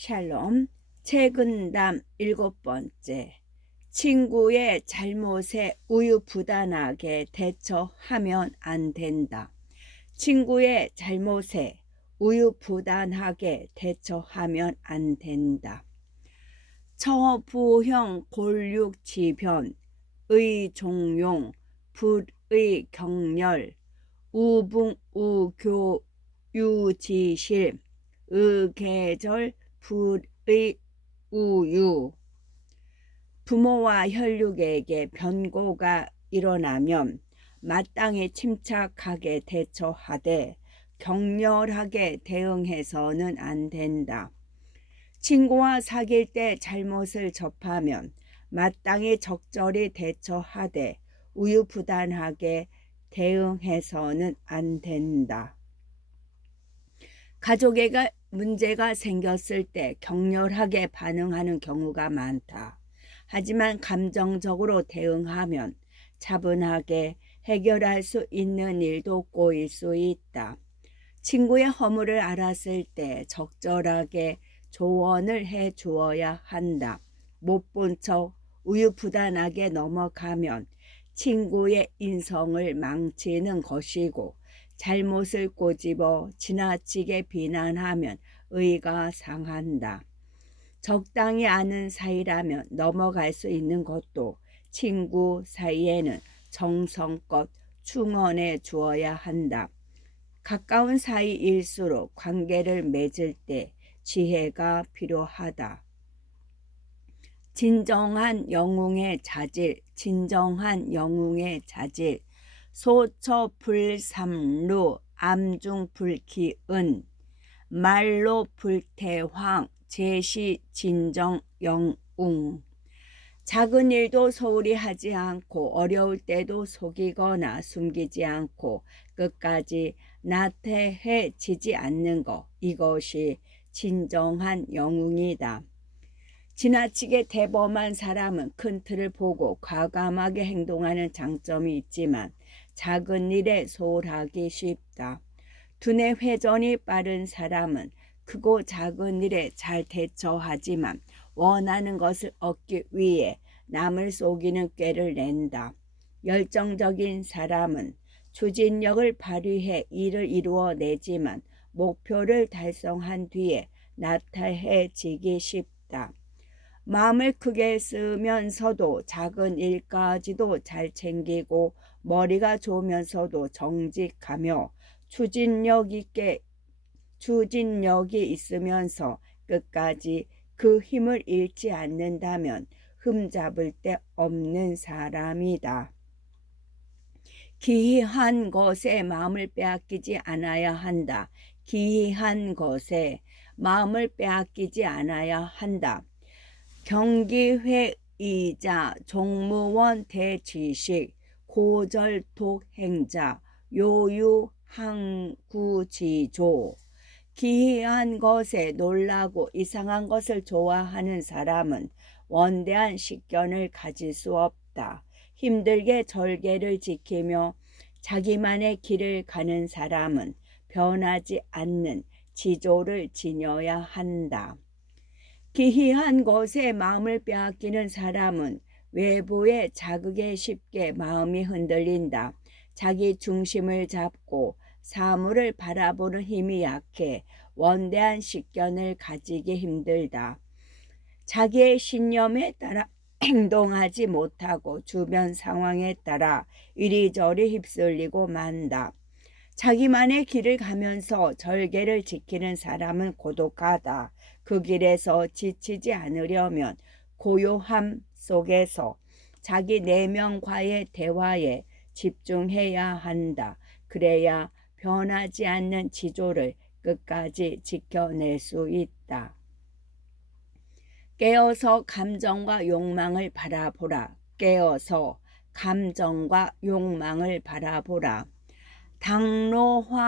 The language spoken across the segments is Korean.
샬롬. 책은담 7번째. 친구의 잘못에 우유부단하게 대처하면 안 된다. 친구의 잘못에 우유부단하게 대처하면 안 된다. 처부형 골육지변, 의종용, 불의 경렬, 우붕우교 유지실, 의계절, 불의 우유. 부모와 혈육에게 변고가 일어나면 마땅히 침착하게 대처하되 격렬하게 대응해서는 안 된다. 친구와 사귈 때 잘못을 접하면 마땅히 적절히 대처하되 우유부단하게 대응해서는 안 된다. 가족에게 문제가 생겼을 때 격렬하게 반응하는 경우가 많다. 하지만 감정적으로 대응하면 차분하게 해결할 수 있는 일도 꼬일 수 있다. 친구의 허물을 알았을 때 적절하게 조언을 해 주어야 한다. 못 본 척 우유부단하게 넘어가면 친구의 인성을 망치는 것이고, 잘못을 꼬집어 지나치게 비난하면 의가 상한다. 적당히 아는 사이라면 넘어갈 수 있는 것도 친구 사이에는 정성껏 충원해 주어야 한다. 가까운 사이일수록 관계를 맺을 때 지혜가 필요하다. 진정한 영웅의 자질, 진정한 영웅의 자질. 소처불삼루, 암중불기은, 말로 불태황, 제시 진정 영웅. 작은 일도 소홀히 하지 않고 어려울 때도 속이거나 숨기지 않고 끝까지 나태해지지 않는 것, 이것이 진정한 영웅이다. 지나치게 대범한 사람은 큰 틀을 보고 과감하게 행동하는 장점이 있지만 작은 일에 소홀하기 쉽다. 두뇌 회전이 빠른 사람은 크고 작은 일에 잘 대처하지만 원하는 것을 얻기 위해 남을 속이는 꾀를 낸다. 열정적인 사람은 추진력을 발휘해 일을 이루어내지만 목표를 달성한 뒤에 나태해지기 쉽다. 마음을 크게 쓰면서도 작은 일까지도 잘 챙기고 머리가 좋으면서도 정직하며 추진력이 있으면서 끝까지 그 힘을 잃지 않는다면 흠잡을 데 없는 사람이다. 기이한 것에 마음을 빼앗기지 않아야 한다. 기이한 것에 마음을 빼앗기지 않아야 한다. 경기회의자, 종무원 대지식, 고절독행자, 요유항구지조. 기이한 것에 놀라고 이상한 것을 좋아하는 사람은 원대한 식견을 가질 수 없다. 힘들게 절개를 지키며 자기만의 길을 가는 사람은 변하지 않는 지조를 지녀야 한다. 기이한 것에 마음을 빼앗기는 사람은 외부의 자극에 쉽게 마음이 흔들린다. 자기 중심을 잡고 사물을 바라보는 힘이 약해 원대한 식견을 가지기 힘들다. 자기의 신념에 따라 행동하지 못하고 주변 상황에 따라 이리저리 휩쓸리고 만다. 자기만의 길을 가면서 절개를 지키는 사람은 고독하다. 그 길에서 지치지 않으려면 고요함 속에서 자기 내면과의 대화에 집중해야 한다. 그래야 변하지 않는 지조를 끝까지 지켜낼 수 있다. 깨어서 감정과 욕망을 바라보라. 깨어서 감정과 욕망을 바라보라.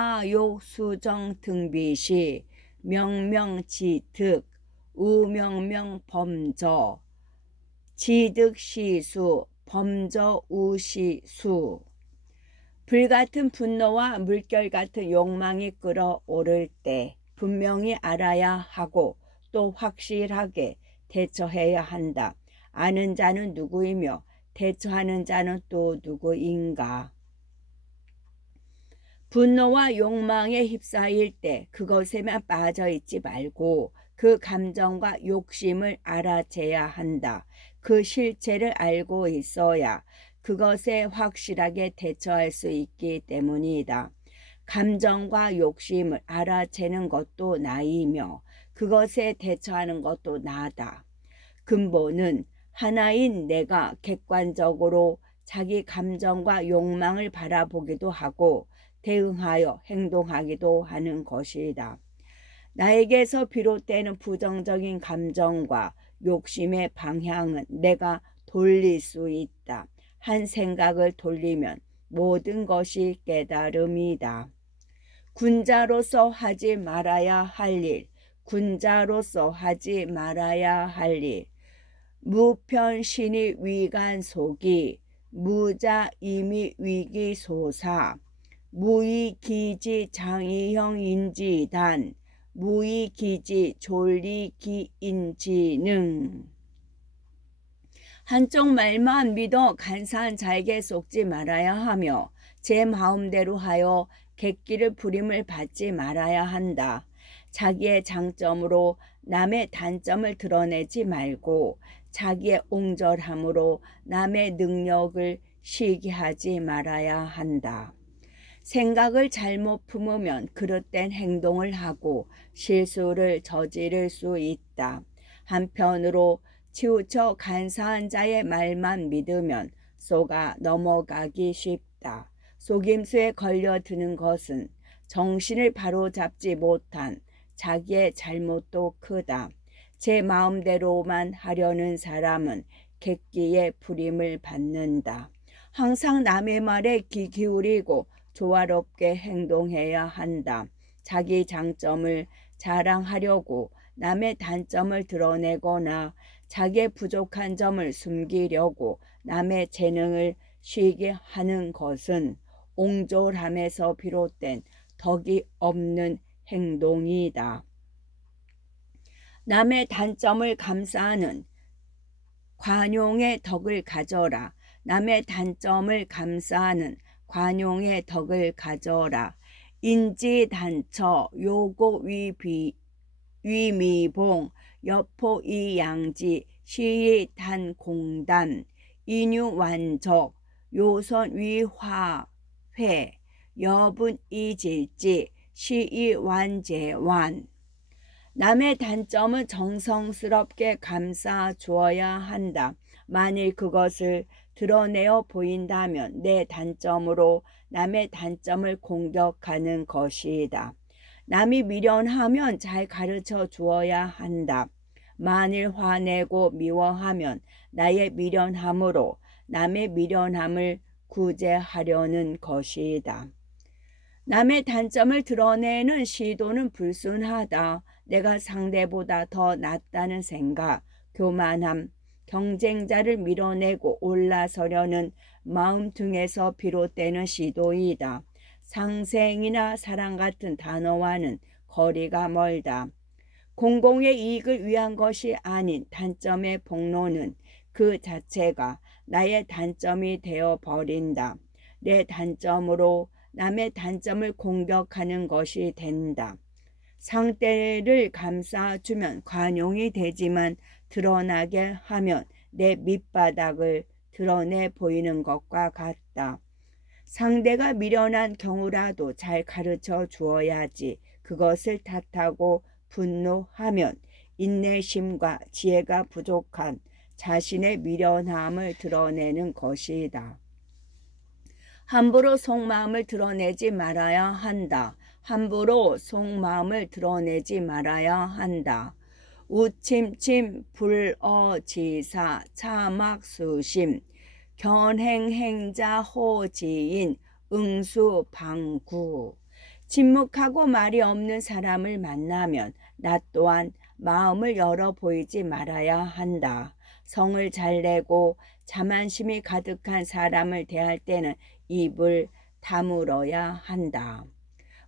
당로화욕수정 등비시 명명지득 우명명범저 지득시수 범저우시수. 불같은 분노와 물결 같은 욕망이 끓어오를 때 분명히 알아야 하고 것도 확실하게 대처해야 한다. 아는 자는 누구이며 대처하는 자는 또 누구인가? 분노와 욕망에 휩싸일 때 그것에만 빠져 있지 말고 그 감정과 욕심을 알아채야 한다. 그 실체를 알고 있어야 그것에 확실하게 대처할 수 있기 때문이다. 감정과 욕심을 알아채는 것도 나이며 그것에 대처하는 것도 나다. 근본은 하나인 내가 객관적으로 자기 감정과 욕망을 바라보기도 하고 대응하여 행동하기도 하는 것이다. 나에게서 비롯되는 부정적인 감정과 욕심의 방향은 내가 돌릴 수 있다. 한 생각을 돌리면 모든 것이 깨달음이다. 군자로서 하지 말아야 할 일, 군자로서 하지 말아야 할 일. 무편신이 위간속이, 무자임이 위기소사, 무의기지 장의형인지단, 무의기지 졸리기인지능. 한쪽 말만 믿어 간사한 자에게 속지 말아야 하며 제 마음대로 하여 객기를 부림을 받지 말아야 한다. 자기의 장점으로 남의 단점을 드러내지 말고 자기의 옹졸함으로 남의 능력을 시기하지 말아야 한다. 생각을 잘못 품으면 그릇된 행동을 하고 실수를 저지를 수 있다. 한편으로 치우쳐 간사한 자의 말만 믿으면 속아 넘어가기 쉽다. 속임수에 걸려드는 것은 정신을 바로잡지 못한 자기의 잘못도 크다. 제 마음대로만 하려는 사람은 객기의 부림을 받는다. 항상 남의 말에 귀 기울이고 조화롭게 행동해야 한다. 자기 장점을 자랑하려고 남의 단점을 드러내거나 자기의 부족한 점을 숨기려고 남의 재능을 쉬게 하는 것은 옹졸함에서 비롯된 덕이 없는 행동이다. 남의 단점을 감싸는 관용의 덕을 가져라. 남의 단점을 감싸는 관용의 덕을 가져라. 인지단처 요고위미봉 여포이양지 시의단공단 인유완적 요선위화회 여분이질지 시의완제완. 남의 단점은 정성스럽게 감싸 주어야 한다. 만일 그것을 드러내어 보인다면 내 단점으로 남의 단점을 공격하는 것이다. 남이 미련하면 잘 가르쳐 주어야 한다. 만일 화내고 미워하면 나의 미련함으로 남의 미련함을 구제하려는 것이다. 남의 단점을 드러내는 시도는 불순하다. 내가 상대보다 더 낫다는 생각, 교만함, 경쟁자를 밀어내고 올라서려는 마음 등에서 비롯되는 시도이다. 상생이나 사랑 같은 단어와는 거리가 멀다. 공공의 이익을 위한 것이 아닌 단점의 폭로는 그 자체가 나의 단점이 되어 버린다. 내 단점으로 남의 단점을 공격하는 것이 된다. 상대를 감싸주면 관용이 되지만 드러나게 하면 내 밑바닥을 드러내 보이는 것과 같다. 상대가 미련한 경우라도 잘 가르쳐 주어야지. 그것을 탓하고 분노하면 인내심과 지혜가 부족한 자신의 미련함을 드러내는 것이다. 함부로 속마음을 드러내지 말아야 한다. 함부로 속마음을 드러내지 말아야 한다. 우침침 불어지사 차막수심 견행행자호지인 응수방구. 침묵하고 말이 없는 사람을 만나면 나 또한 마음을 열어 보이지 말아야 한다. 성을 잘 내고 자만심이 가득한 사람을 대할 때는 입을 다물어야 한다.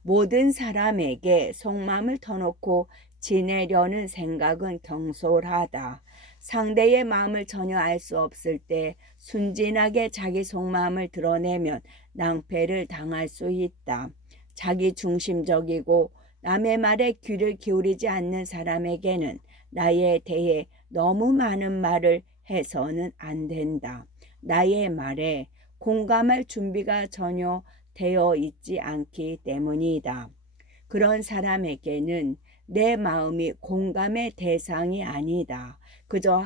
모든 사람에게 속마음을 터놓고 지내려는 생각은 경솔하다. 상대의 마음을 전혀 알 수 없을 때 순진하게 자기 속마음을 드러내면 낭패를 당할 수 있다. 자기 중심적이고 남의 말에 귀를 기울이지 않는 사람에게는 나에 대해 너무 많은 말을 해서는 안 된다. 나의 말에 공감할 준비가 전혀 되어 있지 않기 때문이다. 그런 사람에게는 내 마음이 공감의 대상이 아니다. 그저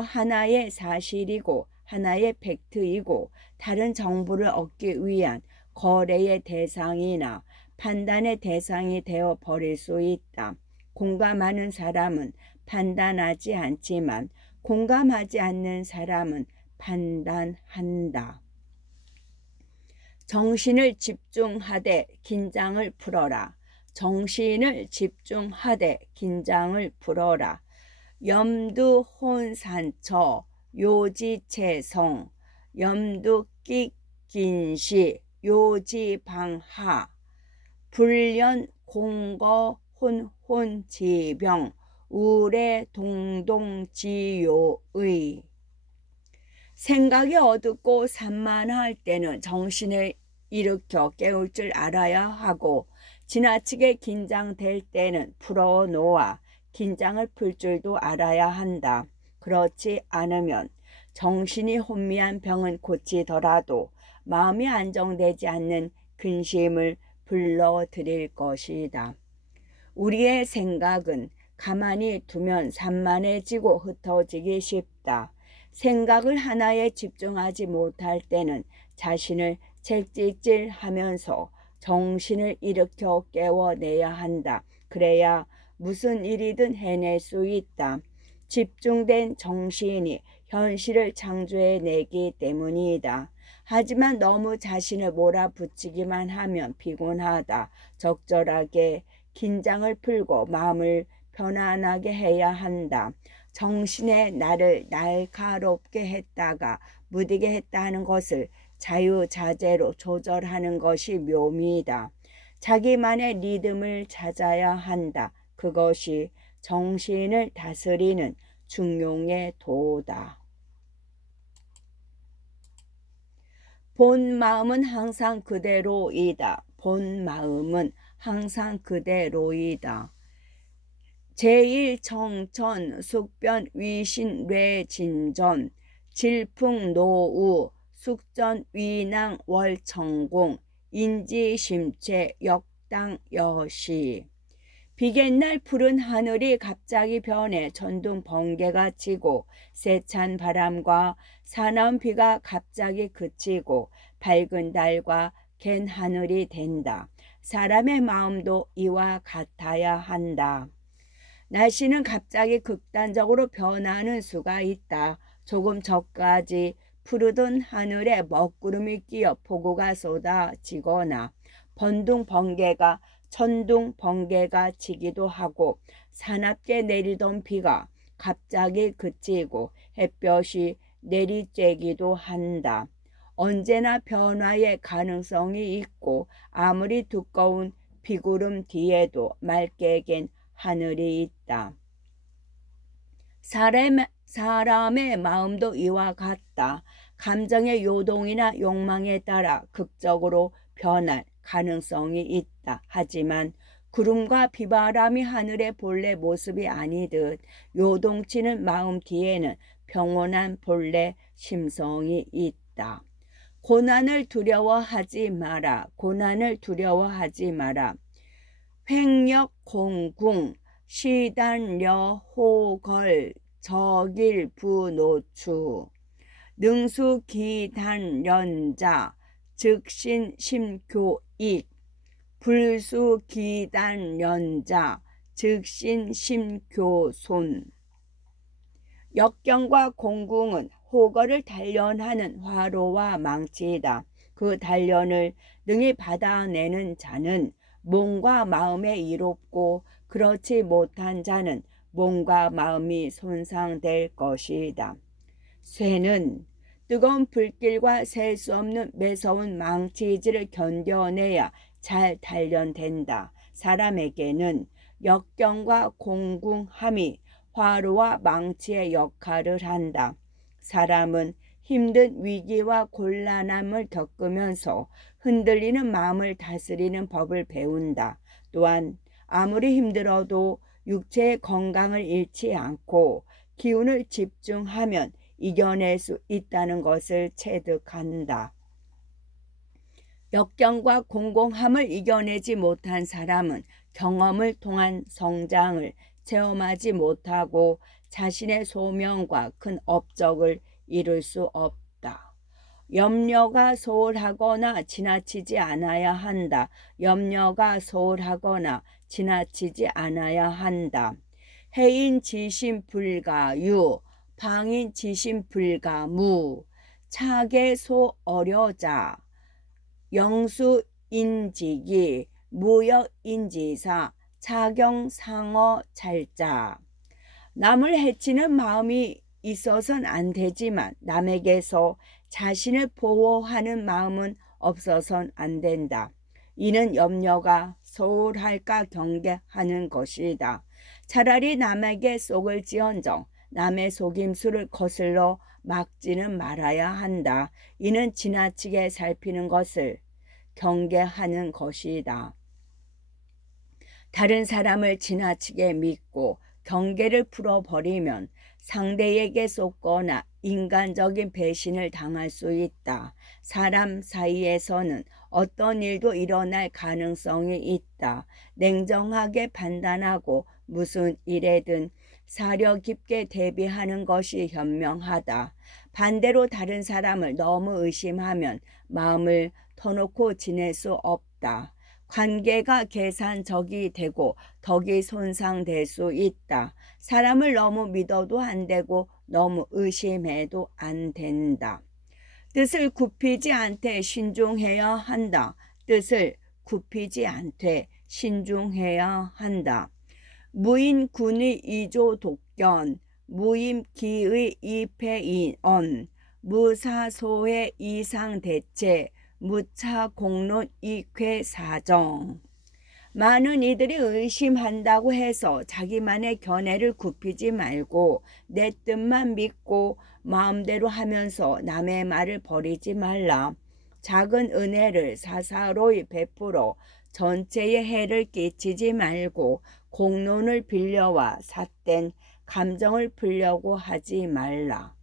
하나의 사실이고 하나의 팩트이고 다른 정보를 얻기 위한 거래의 대상이나 판단의 대상이 되어 버릴 수 있다. 공감하는 사람은 판단하지 않지만 공감하지 않는 사람은 판단한다. 정신을 집중하되 긴장을 풀어라. 정신을 집중하되 긴장을 풀어라. 염두혼산처 요지체성 염두끽긴시 요지방하 불련공거혼혼지병 우레동동지요의. 생각이 어둡고 산만할 때는 정신을 일으켜 깨울 줄 알아야 하고 지나치게 긴장될 때는 풀어놓아 긴장을 풀 줄도 알아야 한다. 그렇지 않으면 정신이 혼미한 병은 고치더라도 마음이 안정되지 않는 근심을 불러들일 것이다. 우리의 생각은 가만히 두면 산만해지고 흩어지기 쉽다. 생각을 하나에 집중하지 못할 때는 자신을 채찍질하면서 정신을 일으켜 깨워내야 한다. 그래야 무슨 일이든 해낼 수 있다. 집중된 정신이 현실을 창조해내기 때문이다. 하지만 너무 자신을 몰아붙이기만 하면 피곤하다. 적절하게 긴장을 풀고 마음을 편안하게 해야 한다. 정신의 나를 날카롭게 했다가 무디게 했다는 것을 자유자재로 조절하는 것이 묘미이다. 자기만의 리듬을 찾아야 한다. 그것이 정신을 다스리는 중용의 도다. 본 마음은 항상 그대로이다. 본 마음은 항상 그대로이다. 제1청천 숙변위신뢰진전 질풍노우 숙전위낭월천공 인지심체 역당여시. 비갯날 푸른 하늘이 갑자기 변해 전둥 번개가 치고 세찬 바람과 사나운 비가 갑자기 그치고 밝은 달과 갠 하늘이 된다. 사람의 마음도 이와 같아야 한다. 날씨는 갑자기 극단적으로 변하는 수가 있다. 조금 전까지 푸르던 하늘에 먹구름이 끼어 폭우가 쏟아지거나 번둥번개가 천둥번개가 치기도 하고 사납게 내리던 비가 갑자기 그치고 햇볕이 내리쬐기도 한다. 언제나 변화의 가능성이 있고 아무리 두꺼운 비구름 뒤에도 맑게 갠 하늘이 있다. 사람의 마음도 이와 같다. 감정의 요동이나 욕망에 따라 극적으로 변할 가능성이 있다. 하지만 구름과 비바람이 하늘의 본래 모습이 아니듯 요동치는 마음 뒤에는 평온한 본래 심성이 있다. 고난을 두려워하지 마라. 고난을 두려워하지 마라. 횡력공궁 시단려호걸 적일부노추 능수기단련자 즉신심교익 불수기단련자 즉신심교손. 역경과 공궁은 호거를 단련하는 화로와 망치이다. 그 단련을 능히 받아내는 자는 몸과 마음에 이롭고 그렇지 못한 자는 몸과 마음이 손상될 것이다. 쇠는 뜨거운 불길과 셀 수 없는 매서운 망치질을 견뎌내야 잘 단련된다. 사람에게는 역경과 공궁함이 화로와 망치의 역할을 한다. 사람은 힘든 위기와 곤란함을 겪으면서 흔들리는 마음을 다스리는 법을 배운다. 또한 아무리 힘들어도 육체의 건강을 잃지 않고 기운을 집중하면 이겨낼 수 있다는 것을 체득한다. 역경과 공공함을 이겨내지 못한 사람은 경험을 통한 성장을 체험하지 못하고 자신의 소명과 큰 업적을 이룰 수 없다. 염려가 소홀하거나 지나치지 않아야 한다. 염려가 소홀하거나 지나치지 않아야 한다. 해인 지심 불가유, 방인 지심 불가무, 차계소 어려자, 영수인지기, 무역인지사, 차경상어 찰자. 남을 해치는 마음이 있어서는 안 되지만 남에게서 자신을 보호하는 마음은 없어서는 안 된다. 이는 염려가 소홀할까 경계하는 것이다. 차라리 남에게 속을지언정 남의 속임수를 거슬러 막지는 말아야 한다. 이는 지나치게 살피는 것을 경계하는 것이다. 다른 사람을 지나치게 믿고 경계를 풀어버리면 상대에게 속거나 인간적인 배신을 당할 수 있다. 사람 사이에서는 어떤 일도 일어날 가능성이 있다. 냉정하게 판단하고 무슨 일에든 사려 깊게 대비하는 것이 현명하다. 반대로 다른 사람을 너무 의심하면 마음을 터놓고 지낼 수 없다. 관계가 계산적이 되고 덕이 손상될 수 있다. 사람을 너무 믿어도 안 되고 너무 의심해도 안 된다. 뜻을 굽히지 않되 신중해야 한다. 뜻을 굽히지 않되 신중해야 한다. 무인군의 이조독견, 무임기의 이패인언, 무사소의 이상대체, 무차공론 이쾌사정. 많은 이들이 의심한다고 해서 자기만의 견해를 굽히지 말고 내 뜻만 믿고 마음대로 하면서 남의 말을 버리지 말라. 작은 은혜를 사사로이 베풀어 전체에 해를 끼치지 말고 공론을 빌려와 삿된 감정을 풀려고 하지 말라.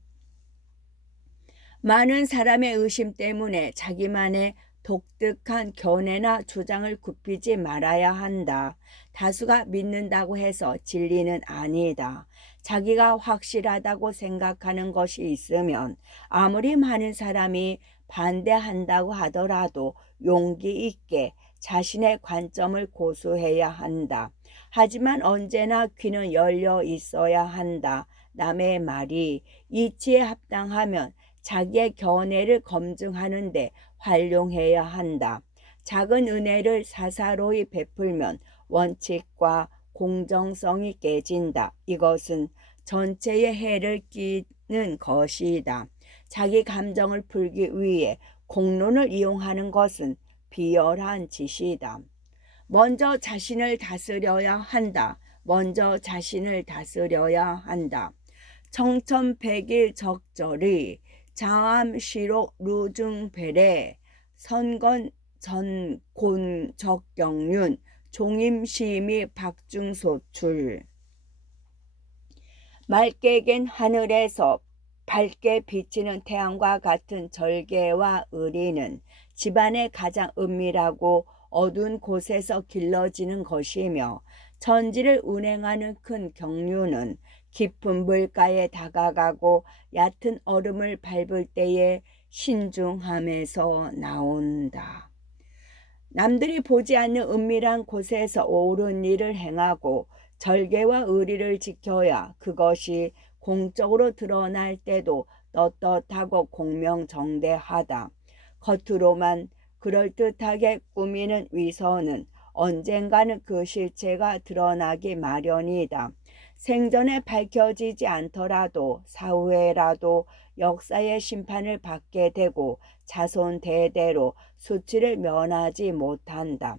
많은 사람의 의심 때문에 자기만의 독특한 견해나 주장을 굽히지 말아야 한다. 다수가 믿는다고 해서 진리는 아니다. 자기가 확실하다고 생각하는 것이 있으면 아무리 많은 사람이 반대한다고 하더라도 용기 있게 자신의 관점을 고수해야 한다. 하지만 언제나 귀는 열려 있어야 한다. 남의 말이 이치에 합당하면 자기의 견해를 검증하는 데 활용해야 한다. 작은 은혜를 사사로이 베풀면 원칙과 공정성이 깨진다. 이것은 전체에 해를 끼는 것이다. 자기 감정을 풀기 위해 공론을 이용하는 것은 비열한 짓이다. 먼저 자신을 다스려야 한다. 먼저 자신을 다스려야 한다. 청천백일 적절히 자암시록 루중배래 선건 전곤 적경륜 종임시미 박중소출. 맑게 갠 하늘에서 밝게 비치는 태양과 같은 절개와 의리는 집안의 가장 은밀하고 어두운 곳에서 길러지는 것이며 천지를 운행하는 큰 경륜은 깊은 물가에 다가가고 얕은 얼음을 밟을 때의 신중함에서 나온다. 남들이 보지 않는 은밀한 곳에서 옳은 일을 행하고 절개와 의리를 지켜야 그것이 공적으로 드러날 때도 떳떳하고 공명정대하다. 겉으로만 그럴듯하게 꾸미는 위선은 언젠가는 그 실체가 드러나기 마련이다. 생전에 밝혀지지 않더라도 사후에라도 역사의 심판을 받게 되고 자손 대대로 수치를 면하지 못한다.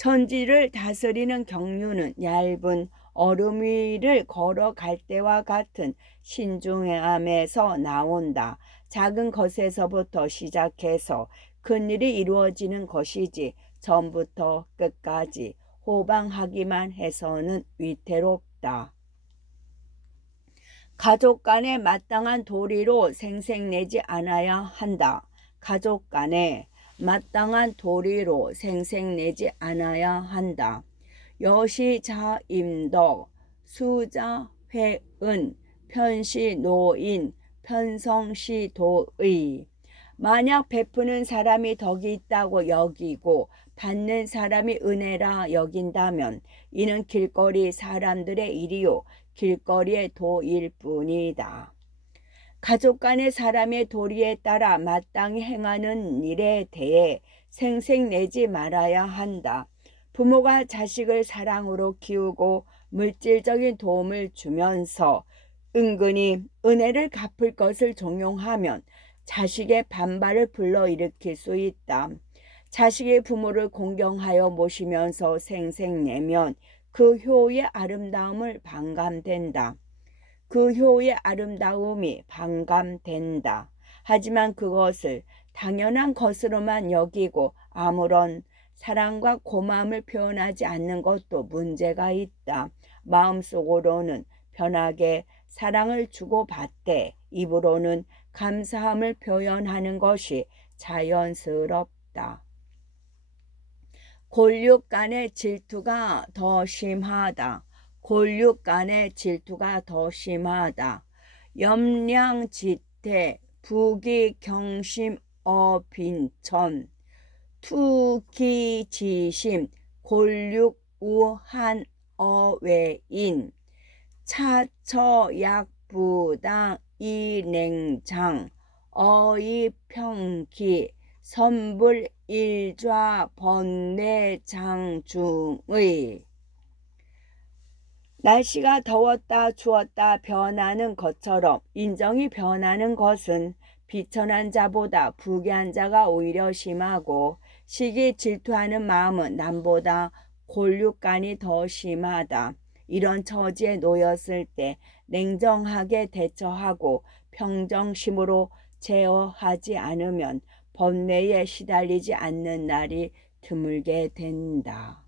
천지를 다스리는 경륜은 얇은 얼음 위를 걸어갈 때와 같은 신중함에서 나온다. 작은 것에서부터 시작해서 큰일이 이루어지는 것이지 처음부터 끝까지 호방하기만 해서는 위태롭다. 가족 간에 마땅한 도리로 생색내지 않아야 한다. 가족 간에 마땅한 도리로 생색내지 않아야 한다. 여시자임덕, 수자회은, 편시노인, 편성시도의. 만약 베푸는 사람이 덕이 있다고 여기고 받는 사람이 은혜라 여긴다면 이는 길거리 사람들의 일이요 길거리의 도일 뿐이다. 가족 간의 사람의 도리에 따라 마땅히 행하는 일에 대해 생색내지 말아야 한다. 부모가 자식을 사랑으로 키우고 물질적인 도움을 주면서 은근히 은혜를 갚을 것을 종용하면 자식의 반발을 불러일으킬 수 있다. 자식이 부모를 공경하여 모시면서 생색내면 그 효의 아름다움을 반감된다. 그 효의 아름다움이 반감된다. 하지만 그것을 당연한 것으로만 여기고 아무런 사랑과 고마움을 표현하지 않는 것도 문제가 있다. 마음속으로는 편하게 사랑을 주고받되 입으로는 감사함을 표현하는 것이 자연스럽다. 골육 간의 질투가 더 심하다. 골육 간의 질투가 더 심하다. 염량지태 부기경심 어빈천 투기지심 골육우한 어외인 차처약부당 이냉장 어이평기 선불일좌 번뇌장중의. 날씨가 더웠다 추웠다 변하는 것처럼 인정이 변하는 것은 비천한 자보다 부귀한 자가 오히려 심하고 시기 질투하는 마음은 남보다 골육간이 더 심하다. 이런 처지에 놓였을 때 냉정하게 대처하고 평정심으로 제어하지 않으면 번뇌에 시달리지 않는 날이 드물게 된다.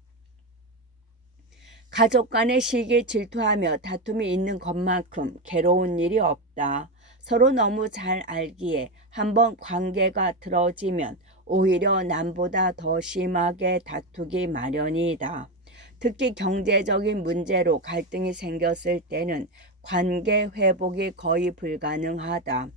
가족 간의 시기에 질투하며 다툼이 있는 것만큼 괴로운 일이 없다. 서로 너무 잘 알기에 한번 관계가 틀어지면 오히려 남보다 더 심하게 다투기 마련이다. 특히 경제적인 문제로 갈등이 생겼을 때는 관계 회복이 거의 불가능하다.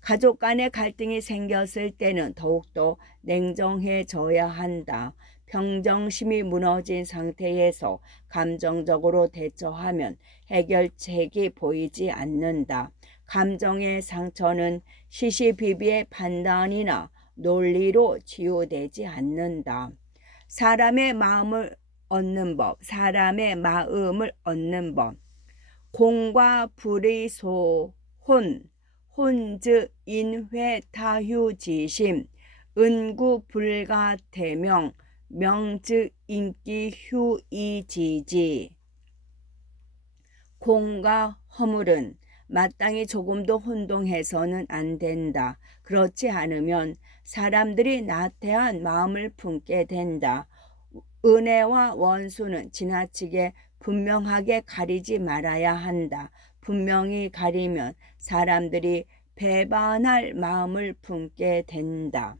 가족 간의 갈등이 생겼을 때는 더욱더 냉정해져야 한다. 평정심이 무너진 상태에서 감정적으로 대처하면 해결책이 보이지 않는다. 감정의 상처는 시시비비의 판단이나 논리로 치유되지 않는다. 사람의 마음을 얻는 법, 사람의 마음을 얻는 법. 공과 불의 소혼, 혼즉 인회타휴지심, 은구불가대명, 명즉 인기휴이지지. 공과 허물은 마땅히 조금도 혼동해서는 안 된다. 그렇지 않으면 사람들이 나태한 마음을 품게 된다. 은혜와 원수는 지나치게 분명하게 가리지 말아야 한다. 분명히 가리면 사람들이 배반할 마음을 품게 된다.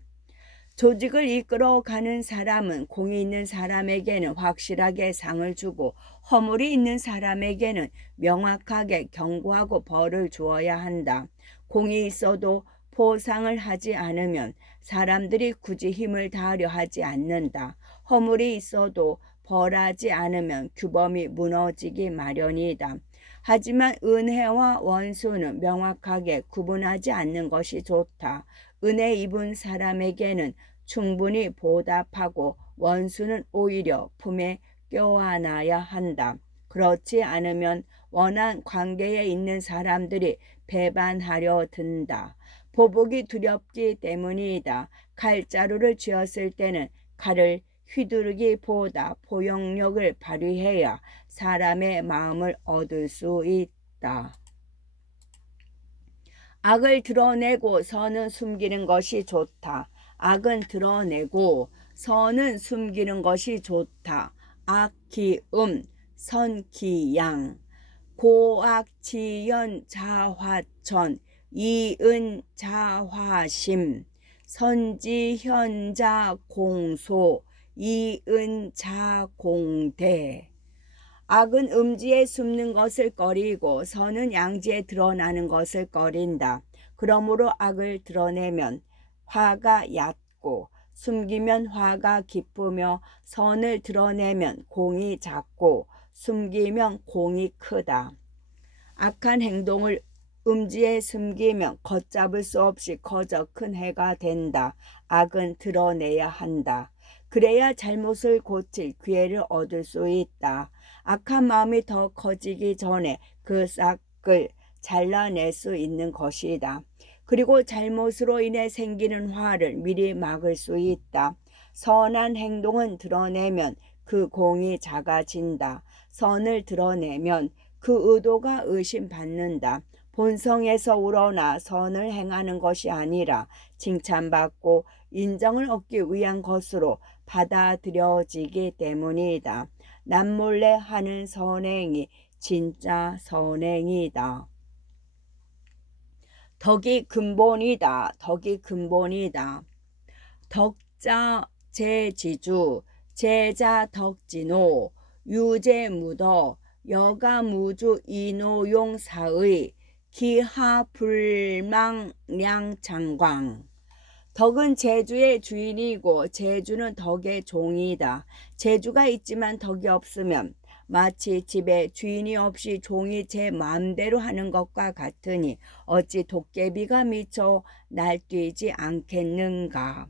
조직을 이끌어가는 사람은 공이 있는 사람에게는 확실하게 상을 주고 허물이 있는 사람에게는 명확하게 경고하고 벌을 주어야 한다. 공이 있어도 보상을 하지 않으면 사람들이 굳이 힘을 다하려 하지 않는다. 허물이 있어도 벌하지 않으면 규범이 무너지기 마련이다. 하지만 은혜와 원수는 명확하게 구분하지 않는 것이 좋다. 은혜 입은 사람에게는 충분히 보답하고 원수는 오히려 품에 껴안아야 한다. 그렇지 않으면 원한 관계에 있는 사람들이 배반하려 든다. 보복이 두렵기 때문이다. 칼자루를 쥐었을 때는 칼을 휘두르기보다 포용력을 발휘해야 사람의 마음을 얻을 수 있다. 악을 드러내고 선은 숨기는 것이 좋다. 악은 드러내고 선은 숨기는 것이 좋다. 악기음, 선기양, 고악지연 자화천, 이은자화심, 선지현자공소, 이은자공대. 악은 음지에 숨는 것을 꺼리고 선은 양지에 드러나는 것을 꺼린다. 그러므로 악을 드러내면 화가 얕고 숨기면 화가 깊으며 선을 드러내면 공이 작고 숨기면 공이 크다. 악한 행동을 음지에 숨기면 걷잡을 수 없이 커져 큰 해가 된다. 악은 드러내야 한다. 그래야 잘못을 고칠 기회를 얻을 수 있다. 악한 마음이 더 커지기 전에 그 싹을 잘라낼 수 있는 것이다. 그리고 잘못으로 인해 생기는 화를 미리 막을 수 있다. 선한 행동은 드러내면 그 공이 작아진다. 선을 드러내면 그 의도가 의심받는다. 본성에서 우러나 선을 행하는 것이 아니라 칭찬받고 인정을 얻기 위한 것으로 받아들여지기 때문이다. 남몰래 하는 선행이 진짜 선행이다. 덕이 근본이다. 덕이 근본이다. 덕자 제지주, 제자 덕진호, 유제무더, 여가무주 이노용사의 기하불망량장광. 덕은 제주의 주인이고 제주는 덕의 종이다. 제주가 있지만 덕이 없으면 마치 집에 주인이 없이 종이 제 마음대로 하는 것과 같으니 어찌 도깨비가 미쳐 날뛰지 않겠는가.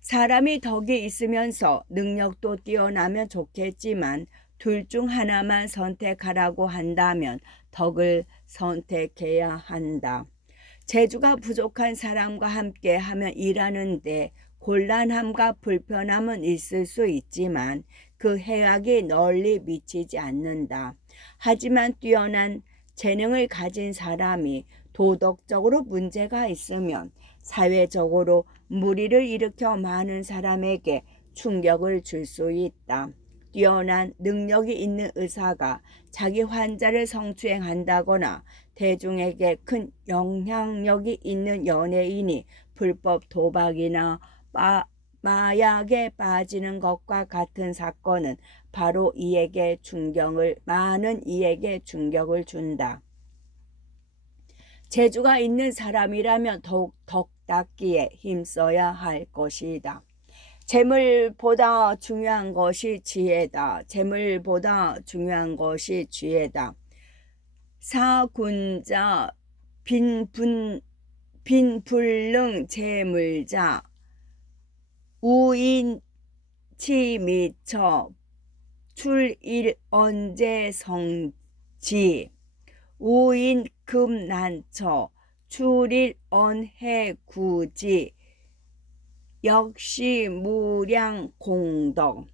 사람이 덕이 있으면서 능력도 뛰어나면 좋겠지만 둘 중 하나만 선택하라고 한다면 덕을 선택해야 한다. 재주가 부족한 사람과 함께 하면 일하는데 곤란함과 불편함은 있을 수 있지만 그 해악이 널리 미치지 않는다. 하지만 뛰어난 재능을 가진 사람이 도덕적으로 문제가 있으면 사회적으로 무리를 일으켜 많은 사람에게 충격을 줄 수 있다. 뛰어난 능력이 있는 의사가 자기 환자를 성추행한다거나 대중에게 큰 영향력이 있는 연예인이 불법 도박이나 마약에 빠지는 것과 같은 사건은 바로 많은 이에게 충격을 준다. 재주가 있는 사람이라면 더욱 덕닦기에 힘써야 할 것이다. 재물보다 중요한 것이 지혜다. 재물보다 중요한 것이 지혜다. 사군자 빈불능 재물자 우인치미처 출일언제성지 우인금난처 출일언해구지 역시 무량공덕.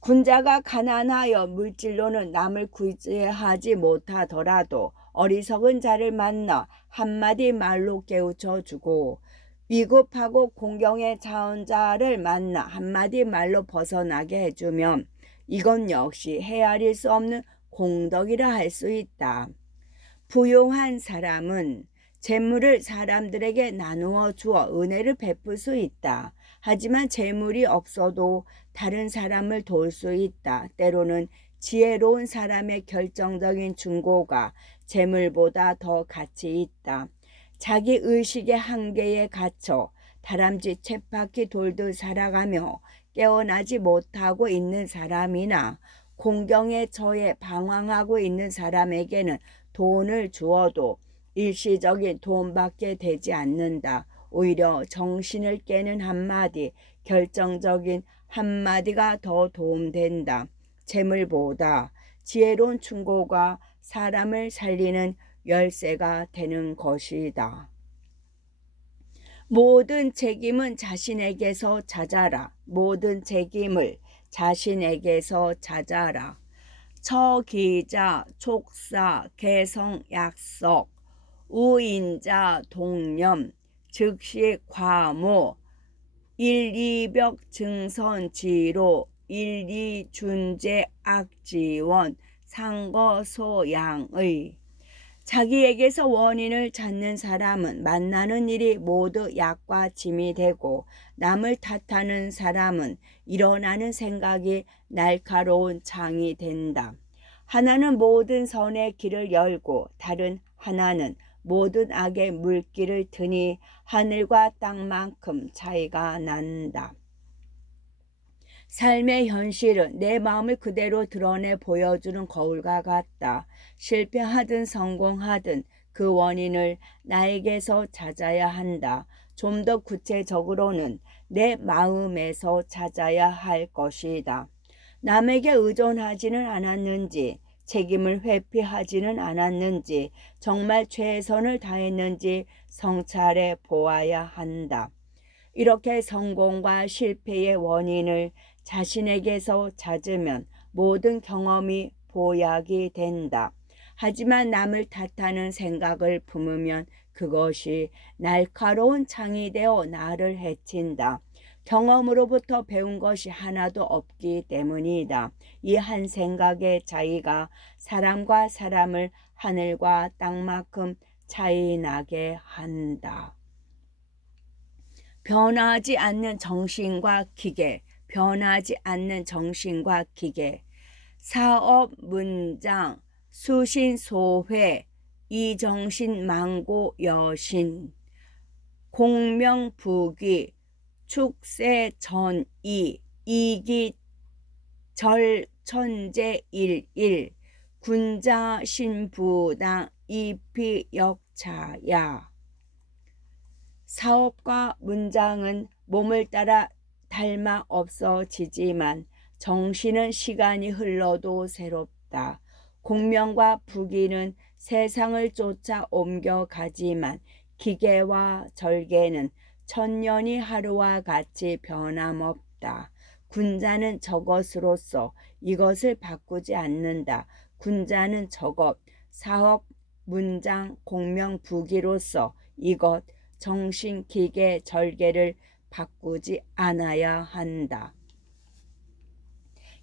군자가 가난하여 물질로는 남을 구제하지 못하더라도 어리석은 자를 만나 한마디 말로 깨우쳐주고 위급하고 공경에 처한 자를 만나 한마디 말로 벗어나게 해주면 이건 역시 헤아릴 수 없는 공덕이라 할 수 있다. 부유한 사람은 재물을 사람들에게 나누어 주어 은혜를 베풀 수 있다. 하지만 재물이 없어도 다른 사람을 도울 수 있다. 때로는 지혜로운 사람의 결정적인 충고가 재물보다 더 가치 있다. 자기 의식의 한계에 갇혀 다람쥐 쳇바퀴 돌듯 살아가며 깨어나지 못하고 있는 사람이나 공경에 처해 방황하고 있는 사람에게는 돈을 주어도 일시적인 도움밖에 되지 않는다. 오히려 정신을 깨는 한마디, 결정적인 한마디가 더 도움된다. 재물보다 지혜로운 충고가 사람을 살리는 열쇠가 되는 것이다. 모든 책임은 자신에게서 찾아라. 모든 책임을 자신에게서 찾아라. 처기자, 촉사, 개성, 약석, 우인자, 동념, 즉시, 과모, 일이벽, 증선, 지로, 일이, 준재, 악지원, 상거, 소양의. 자기에게서 원인을 찾는 사람은 만나는 일이 모두 약과 짐이 되고, 남을 탓하는 사람은 일어나는 생각이 날카로운 창이 된다. 하나는 모든 선의 길을 열고 다른 하나는 모든 악의 물길을 트니 하늘과 땅만큼 차이가 난다. 삶의 현실은 내 마음을 그대로 드러내 보여주는 거울과 같다. 실패하든 성공하든 그 원인을 나에게서 찾아야 한다. 좀 더 구체적으로는 내 마음에서 찾아야 할 것이다. 남에게 의존하지는 않았는지, 책임을 회피하지는 않았는지, 정말 최선을 다했는지 성찰해 보아야 한다. 이렇게 성공과 실패의 원인을 자신에게서 찾으면 모든 경험이 보약이 된다. 하지만 남을 탓하는 생각을 품으면 그것이 날카로운 창이 되어 나를 해친다. 경험으로부터 배운 것이 하나도 없기 때문이다. 이 한 생각의 차이가 사람과 사람을 하늘과 땅만큼 차이 나게 한다. 변하지 않는 정신과 기계, 변하지 않는 정신과 기계. 사업 문장, 수신 소회, 이정신 망고 여신, 공명부귀, 축세 전이, 이기 절천재 일일, 군자 신부당 이피 역차야. 사업과 문장은 몸을 따라 닮아 없어지지만 정신은 시간이 흘러도 새롭다. 공명과 부귀는 세상을 쫓아 옮겨가지만 기계와 절개는 천년이 하루와 같이 변함없다. 군자는 저것으로서 이것을 바꾸지 않는다. 군자는 저것, 사업, 문장, 공명, 부귀로서 이것, 정신, 기계, 절개를 바꾸지 않아야 한다.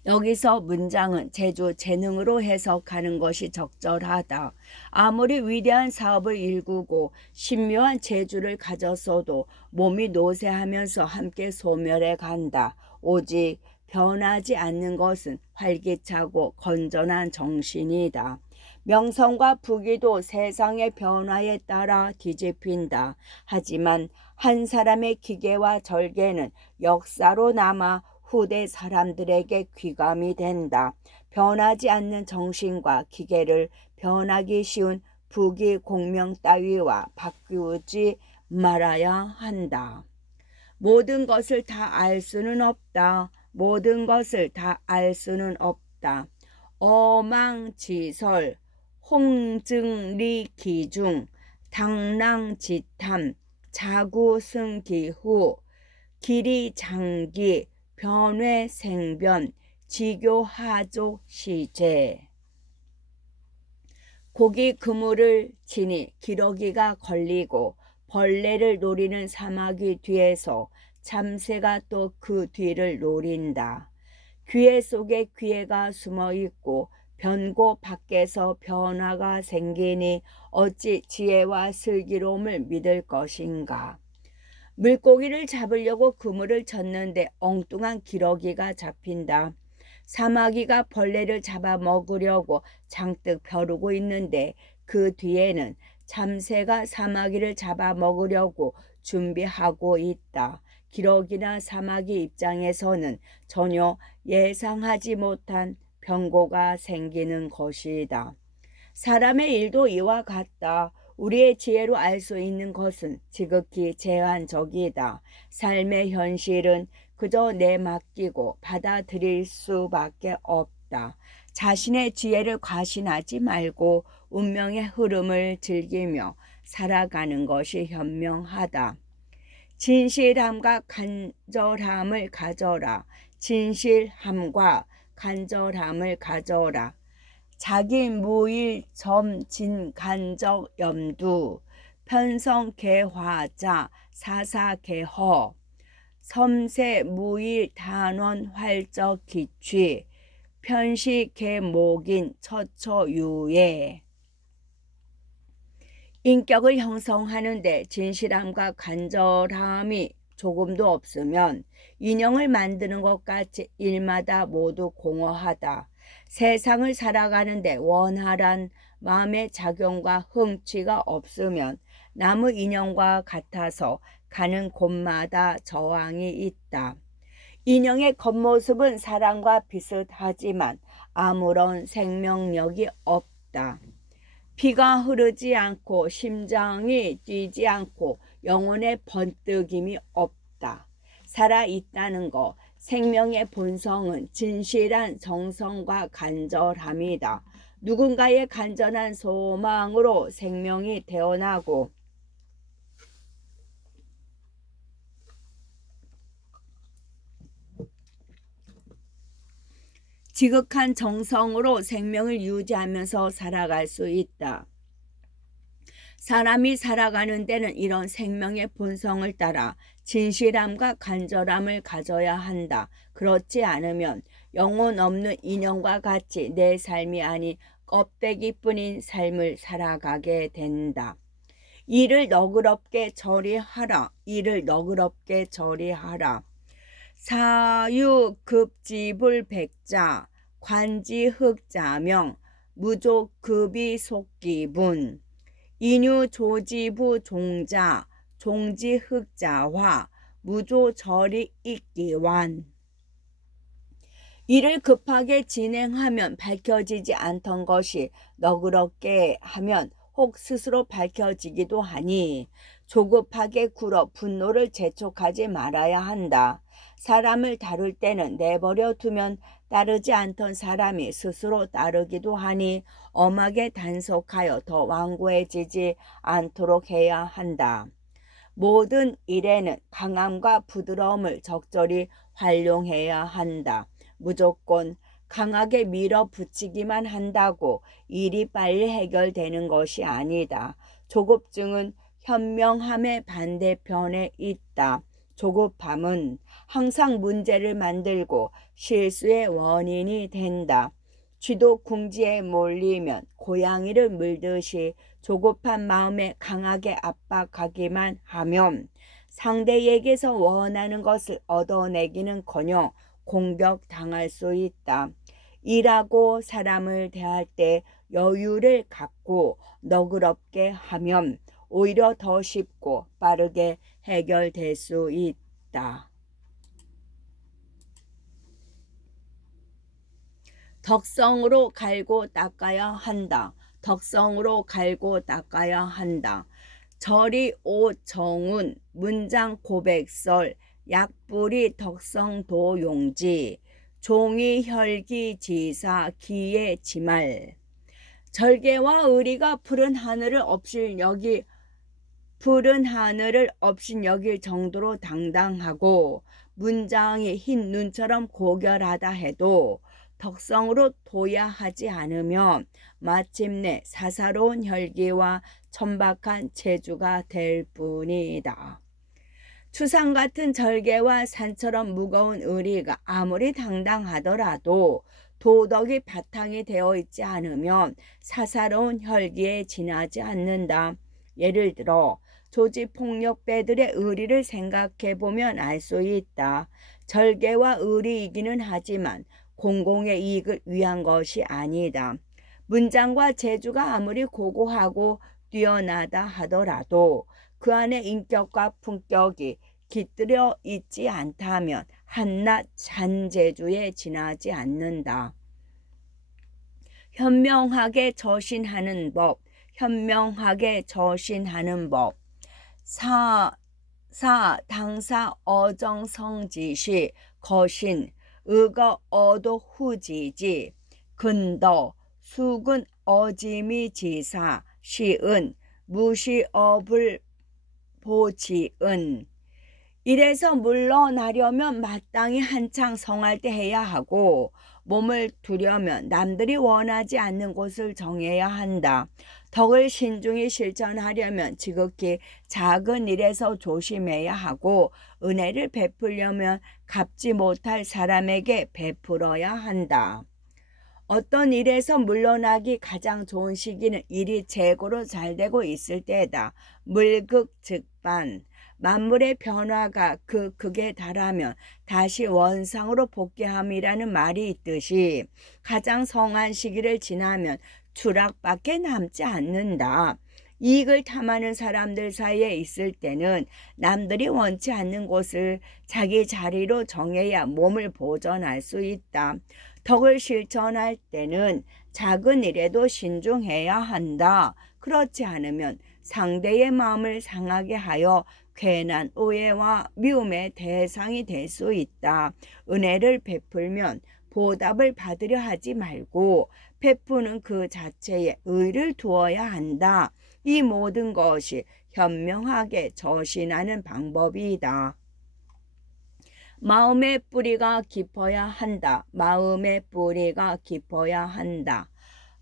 여기서 문장은 재주, 재능으로 해석하는 것이 적절하다. 아무리 위대한 사업을 일구고 신묘한 재주를 가졌어도 몸이 노쇠하면서 함께 소멸해 간다. 오직 변하지 않는 것은 활기차고 건전한 정신이다. 명성과 부귀도 세상의 변화에 따라 뒤집힌다. 하지만 한 사람의 기계와 절개는 역사로 남아 후대 사람들에게 귀감이 된다. 변하지 않는 정신과 기계를 변하기 쉬운 부귀 공명 따위와 바꾸지 말아야 한다. 모든 것을 다 알 수는 없다. 모든 것을 다 알 수는 없다. 어망지설, 홍증리기중, 당랑지탐, 자구승기후, 기리장기, 변회생변, 지교하조 시제. 고기 그물을 치니 기러기가 걸리고 벌레를 노리는 사마귀 뒤에서 참새가 또 그 뒤를 노린다. 귀해 속에 귀해가 숨어 있고 변고 밖에서 변화가 생기니 어찌 지혜와 슬기로움을 믿을 것인가. 물고기를 잡으려고 그물을 쳤는데 엉뚱한 기러기가 잡힌다. 사마귀가 벌레를 잡아먹으려고 장뜩 벼르고 있는데 그 뒤에는 참새가 사마귀를 잡아먹으려고 준비하고 있다. 기러기나 사마귀 입장에서는 전혀 예상하지 못한 변고가 생기는 것이다. 사람의 일도 이와 같다. 우리의 지혜로 알 수 있는 것은 지극히 제한적이다. 삶의 현실은 그저 내맡기고 받아들일 수밖에 없다. 자신의 지혜를 과신하지 말고 운명의 흐름을 즐기며 살아가는 것이 현명하다. 진실함과 간절함을 가져라. 진실함과 간절함을 가져라. 자기 무일 점진간적 염두 편성개화자 사사개허 섬세 무일 단원 활적 기취 편시개목인 처처유예. 인격을 형성하는데 진실함과 간절함이 조금도 없으면 인형을 만드는 것 같이 일마다 모두 공허하다. 세상을 살아가는데 원활한 마음의 작용과 흥취가 없으면 나무 인형과 같아서 가는 곳마다 저항이 있다. 인형의 겉모습은 사람과 비슷하지만 아무런 생명력이 없다. 피가 흐르지 않고 심장이 뛰지 않고 영혼의 번뜩임이 없다. 살아있다는 것, 생명의 본성은 진실한 정성과 간절함이다. 누군가의 간절한 소망으로 생명이 태어나고 지극한 정성으로 생명을 유지하면서 살아갈 수 있다. 사람이 살아가는 데는 이런 생명의 본성을 따라 진실함과 간절함을 가져야 한다. 그렇지 않으면 영혼 없는 인형과 같이 내 삶이 아닌 껍데기뿐인 삶을 살아가게 된다. 이를 너그럽게 처리하라. 이를 너그럽게 처리하라. 사유급지불백자 관지흑자명 무족급이속기분 인유조지부 종자 종지흑자화 무조절이 있기완. 이를 급하게 진행하면 밝혀지지 않던 것이 너그럽게 하면 혹 스스로 밝혀지기도 하니 조급하게 굴어 분노를 재촉하지 말아야 한다. 사람을 다룰 때는 내버려 두면 따르지 않던 사람이 스스로 따르기도 하니 엄하게 단속하여 더 완고해지지 않도록 해야 한다. 모든 일에는 강함과 부드러움을 적절히 활용해야 한다. 무조건 강하게 밀어붙이기만 한다고 일이 빨리 해결되는 것이 아니다. 조급증은 현명함의 반대편에 있다. 조급함은 항상 문제를 만들고 실수의 원인이 된다. 쥐도 궁지에 몰리면 고양이를 물듯이 조급한 마음에 강하게 압박하기만 하면 상대에게서 원하는 것을 얻어내기는커녕 공격당할 수 있다. 일하고 사람을 대할 때 여유를 갖고 너그럽게 하면 오히려 더 쉽고 빠르게 해결될 수 있다. 덕성으로 갈고 닦아야 한다. 덕성으로 갈고 닦아야 한다. 절이 오정운 문장 고백설 약불이 덕성도용지 종이 혈기지사 기예지말. 절개와 의리가 푸른 하늘을 업신여길 정도로 당당하고 문장이 흰 눈처럼 고결하다 해도 덕성으로 둬야 하지 않으면 마침내 사사로운 혈기와 천박한 체주가 될 뿐이다. 추상 같은 절개와 산처럼 무거운 의리가 아무리 당당하더라도 도덕이 바탕이 되어 있지 않으면 사사로운 혈기에 지나지 않는다. 예를 들어 조직폭력배들의 의리를 생각해 보면 알 수 있다. 절개와 의리이기는 하지만 공공의 이익을 위한 것이 아니다. 문장과 재주가 아무리 고고하고 뛰어나다 하더라도 그 안에 인격과 품격이 깃들여 있지 않다면 한낱 잔재주에 지나지 않는다. 현명하게 저신하는 법, 현명하게 저신하는 법. 당사 어정성지시 거신 의거 어도 후지지 근더 수근 어지미 지사 시은 무시업을 보지은 이래서 물러나려면 마땅히 한창 성할 때 해야 하고 몸을 두려면 남들이 원하지 않는 곳을 정해야 한다. 덕을 신중히 실천하려면 지극히 작은 일에서 조심해야 하고 은혜를 베풀려면 갚지 못할 사람에게 베풀어야 한다. 어떤 일에서 물러나기 가장 좋은 시기는 일이 재고로 잘 되고 있을 때다. 물극즉반. 만물의 변화가 그 극에 달하면 다시 원상으로 복귀함이라는 말이 있듯이 가장 성한 시기를 지나면 추락밖에 남지 않는다. 이익을 탐하는 사람들 사이에 있을 때는 남들이 원치 않는 곳을 자기 자리로 정해야 몸을 보존할 수 있다. 덕을 실천할 때는 작은 일에도 신중해야 한다. 그렇지 않으면 상대의 마음을 상하게 하여 괜한 오해와 미움의 대상이 될 수 있다. 은혜를 베풀면 보답을 받으려 하지 말고 베푸는 그 자체에 의를 두어야 한다. 이 모든 것이 현명하게 저신하는 방법이다. 마음의 뿌리가 깊어야 한다. 마음의 뿌리가 깊어야 한다.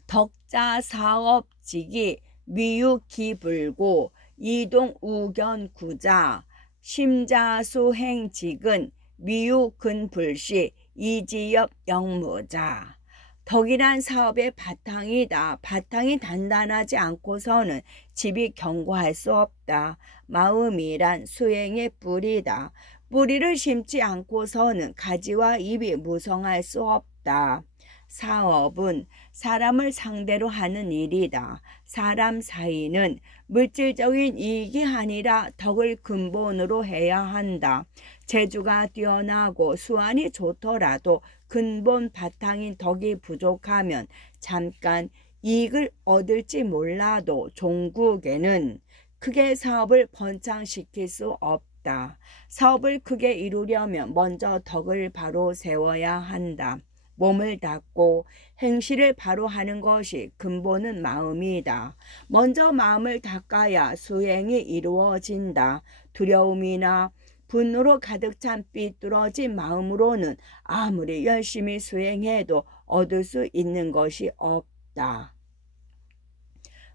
덕자사업직이 미유기불고 이동우견구자 심자수행직은 미유근불시 이지엽 영무자. 덕이란 사업의 바탕이다. 바탕이 단단하지 않고서는 집이 견고할 수 없다. 마음이란 수행의 뿌리다. 뿌리를 심지 않고서는 가지와 잎이 무성할 수 없다. 사업은 사람을 상대로 하는 일이다. 사람 사이는 물질적인 이익이 아니라 덕을 근본으로 해야 한다. 재주가 뛰어나고 수완이 좋더라도 근본 바탕인 덕이 부족하면 잠깐 이익을 얻을지 몰라도 종국에는 크게 사업을 번창시킬 수 없다. 사업을 크게 이루려면 먼저 덕을 바로 세워야 한다. 몸을 닦고 행실을 바로 하는 것이 근본은 마음이다. 먼저 마음을 닦아야 수행이 이루어진다. 두려움이나 분노로 가득 찬 삐뚤어진 마음으로는 아무리 열심히 수행해도 얻을 수 있는 것이 없다.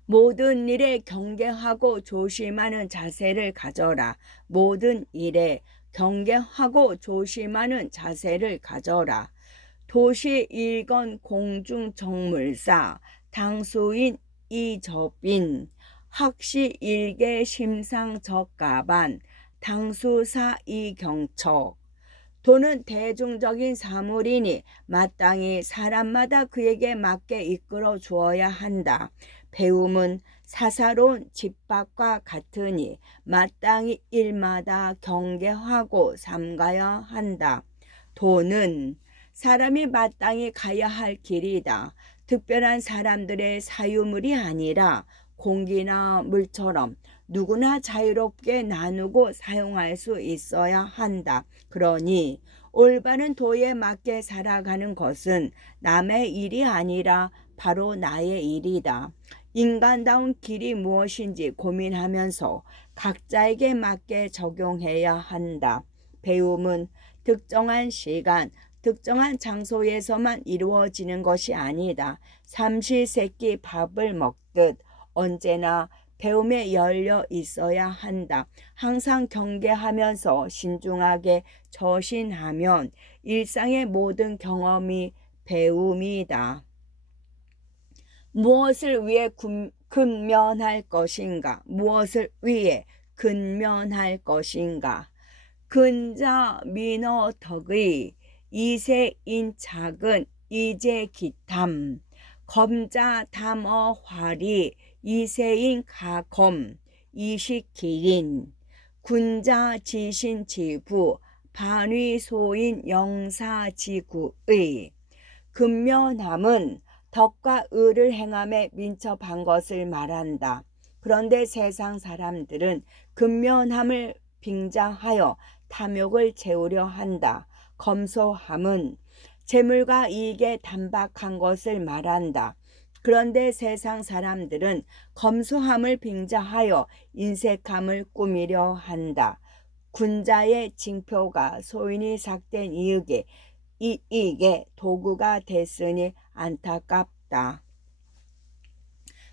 모든 일에 경계하고 조심하는 자세를 가져라. 모든 일에 경계하고 조심하는 자세를 가져라. 도시 일건 공중정물사 당수인 이접인 학시 일개 심상적가반 당수사 이경척. 돈은 대중적인 사물이니 마땅히 사람마다 그에게 맞게 이끌어 주어야 한다. 배움은 사사로운 집밥과 같으니 마땅히 일마다 경계하고 삼가야 한다. 돈은 사람이 마땅히 가야 할 길이다. 특별한 사람들의 사유물이 아니라 공기나 물처럼 누구나 자유롭게 나누고 사용할 수 있어야 한다. 그러니 올바른 도에 맞게 살아가는 것은 남의 일이 아니라 바로 나의 일이다. 인간다운 길이 무엇인지 고민하면서 각자에게 맞게 적용해야 한다. 배움은 특정한 시간, 특정한 장소에서만 이루어지는 것이 아니다. 삼시세끼 밥을 먹듯 언제나 배움에 열려 있어야 한다. 항상 경계하면서 신중하게 저신하면 일상의 모든 경험이 배움이다. 무엇을 위해 근면할 것인가? 무엇을 위해 근면할 것인가? 근자 민어 덕의 이세인 작은 이제기탐 검자 담어 화리 이세인 가검 이식기린 군자 지신 지부 반위소인 영사지구의. 근면함은 덕과 의를 행함에 민첩한 것을 말한다. 그런데 세상 사람들은 근면함을 빙자하여 탐욕을 채우려 한다. 검소함은 재물과 이익에 단박한 것을 말한다. 그런데 세상 사람들은 검소함을 빙자하여 인색함을 꾸미려 한다. 군자의 징표가 소인이 삭된 이익에 도구가 됐으니 안타깝다.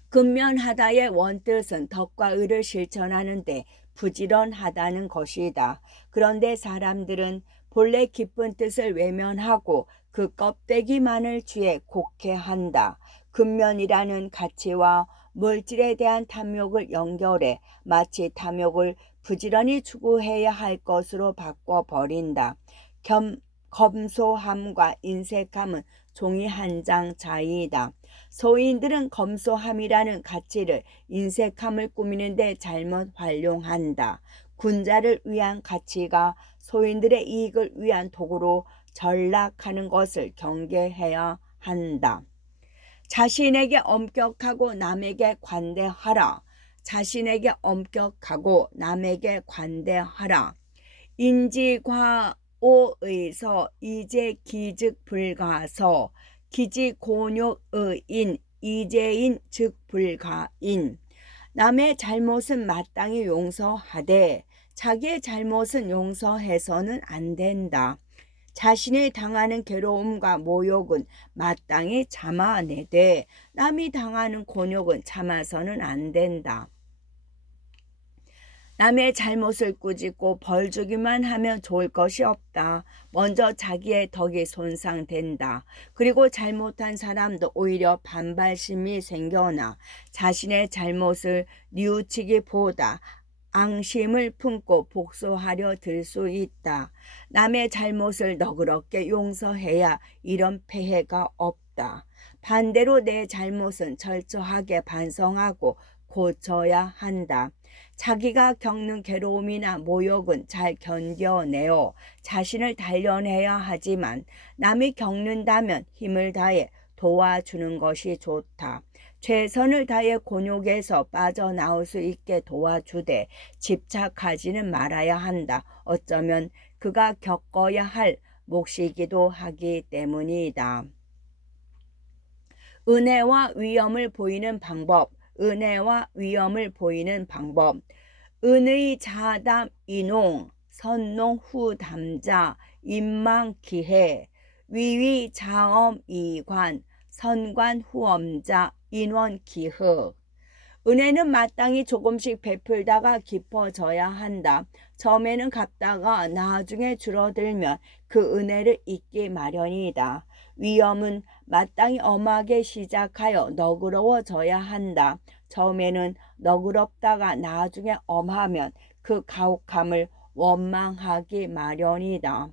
근면하다의 원뜻은 덕과 의를 실천하는 데 부지런하다는 것이다. 그런데 사람들은 본래 깊은 뜻을 외면하고 그 껍데기만을 취해 곡해한다. 근면이라는 가치와 물질에 대한 탐욕을 연결해 마치 탐욕을 부지런히 추구해야 할 것으로 바꿔버린다. 검소함과 인색함은 종이 한 장 차이다. 소인들은 검소함이라는 가치를 인색함을 꾸미는 데 잘못 활용한다. 군자를 위한 가치가 소인들의 이익을 위한 도구로 전락하는 것을 경계해야 한다. 자신에게 엄격하고 남에게 관대하라. 자신에게 엄격하고 남에게 관대하라. 인지과오의서 이제기즉 불가서 기지곤욕의인 이제인 즉 불가인. 남의 잘못은 마땅히 용서하되 자기의 잘못은 용서해서는 안 된다. 자신이 당하는 괴로움과 모욕은 마땅히 참아내되 남이 당하는 곤욕은 참아서는 안 된다. 남의 잘못을 꾸짖고 벌 주기만 하면 좋을 것이 없다. 먼저 자기의 덕이 손상된다. 그리고 잘못한 사람도 오히려 반발심이 생겨나 자신의 잘못을 뉘우치기보다 앙심을 품고 복수하려 들 수 있다. 남의 잘못을 너그럽게 용서해야 이런 폐해가 없다. 반대로 내 잘못은 철저하게 반성하고 고쳐야 한다. 자기가 겪는 괴로움이나 모욕은 잘 견뎌내어 자신을 단련해야 하지만 남이 겪는다면 힘을 다해 도와주는 것이 좋다. 최선을 다해 곤욕에서 빠져나올 수 있게 도와주되 집착하지는 말아야 한다. 어쩌면 그가 겪어야 할 몫이기도 하기 때문이다. 은혜와 위엄을 보이는 방법. 은혜와 위엄을 보이는 방법. 은의 자담 인홍 선농 후담자 인망기해 위위 자엄 이관 선관 후엄자 인원기허. 은혜는 마땅히 조금씩 베풀다가 깊어져야 한다. 처음에는 갚다가 나중에 줄어들면 그 은혜를 잊기 마련이다. 위엄은 마땅히 엄하게 시작하여 너그러워져야 한다. 처음에는 너그럽다가 나중에 엄하면 그 가혹함을 원망하기 마련이다.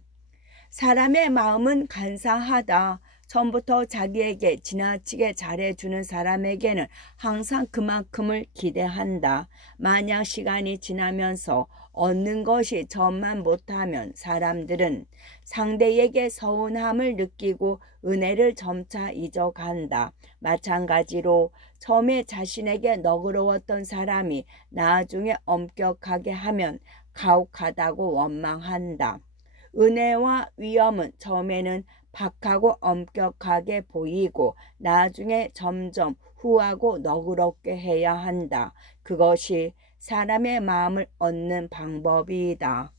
사람의 마음은 간사하다. 처음부터 자기에게 지나치게 잘해주는 사람에게는 항상 그만큼을 기대한다. 만약 시간이 지나면서 얻는 것이 전만 못하면 사람들은 상대에게 서운함을 느끼고 은혜를 점차 잊어간다. 마찬가지로 처음에 자신에게 너그러웠던 사람이 나중에 엄격하게 하면 가혹하다고 원망한다. 은혜와 위엄은 처음에는 박하고 엄격하게 보이고 나중에 점점 후하고 너그럽게 해야 한다. 그것이 사람의 마음을 얻는 방법이다.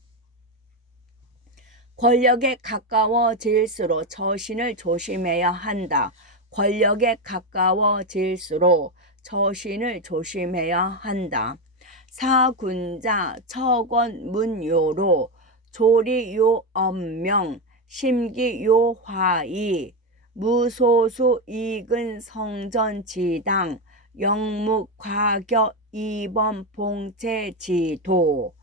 권력에 가까워질수록 처신을 조심해야 한다. 권력에 가까워질수록 처신을 조심해야 한다. 사군자 처권문요로 조리요엄명 심기요화이 무소수 이근 성전지당 영묵과격 이범봉체지도.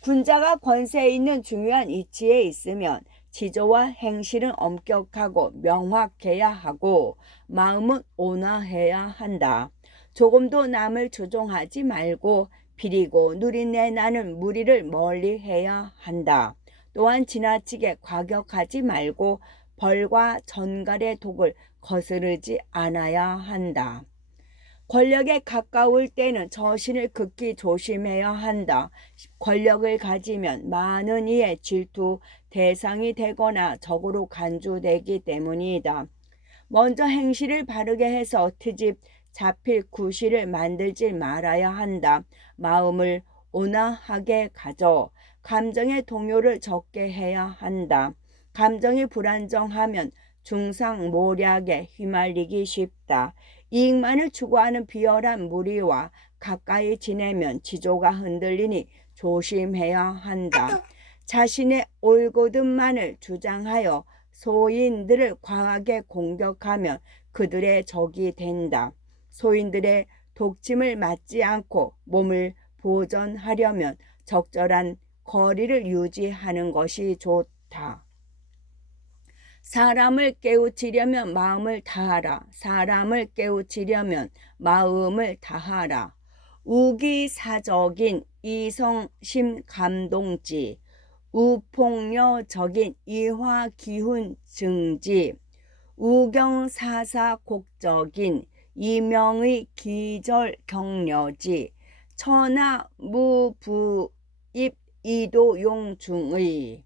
군자가 권세 있는 중요한 위치에 있으면 지조와 행실은 엄격하고 명확해야 하고 마음은 온화해야 한다. 조금도 남을 조종하지 말고 비리고 누린내 나는 무리를 멀리 해야 한다. 또한 지나치게 과격하지 말고 벌과 전갈의 독을 거스르지 않아야 한다. 권력에 가까울 때는 처신을 극히 조심해야 한다. 권력을 가지면 많은 이의 질투 대상이 되거나 적으로 간주되기 때문이다. 먼저 행실을 바르게 해서 트집 잡힐 구실을 만들지 말아야 한다. 마음을 온화하게 가져 감정의 동요를 적게 해야 한다. 감정이 불안정하면 중상모략에 휘말리기 쉽다. 이익만을 추구하는 비열한 무리와 가까이 지내면 지조가 흔들리니 조심해야 한다. 자신의 옳거든만을 주장하여 소인들을 과하게 공격하면 그들의 적이 된다. 소인들의 독침을 맞지 않고 몸을 보존하려면 적절한 거리를 유지하는 것이 좋다. 사람을 깨우치려면 마음을 다하라. 사람을 깨우치려면 마음을 다하라. 우기사적인 이성심 감동지, 우폭려적인 이화기훈 증지, 우경사사곡적인 이명의 기절경려지, 천하무부입 이도용중의.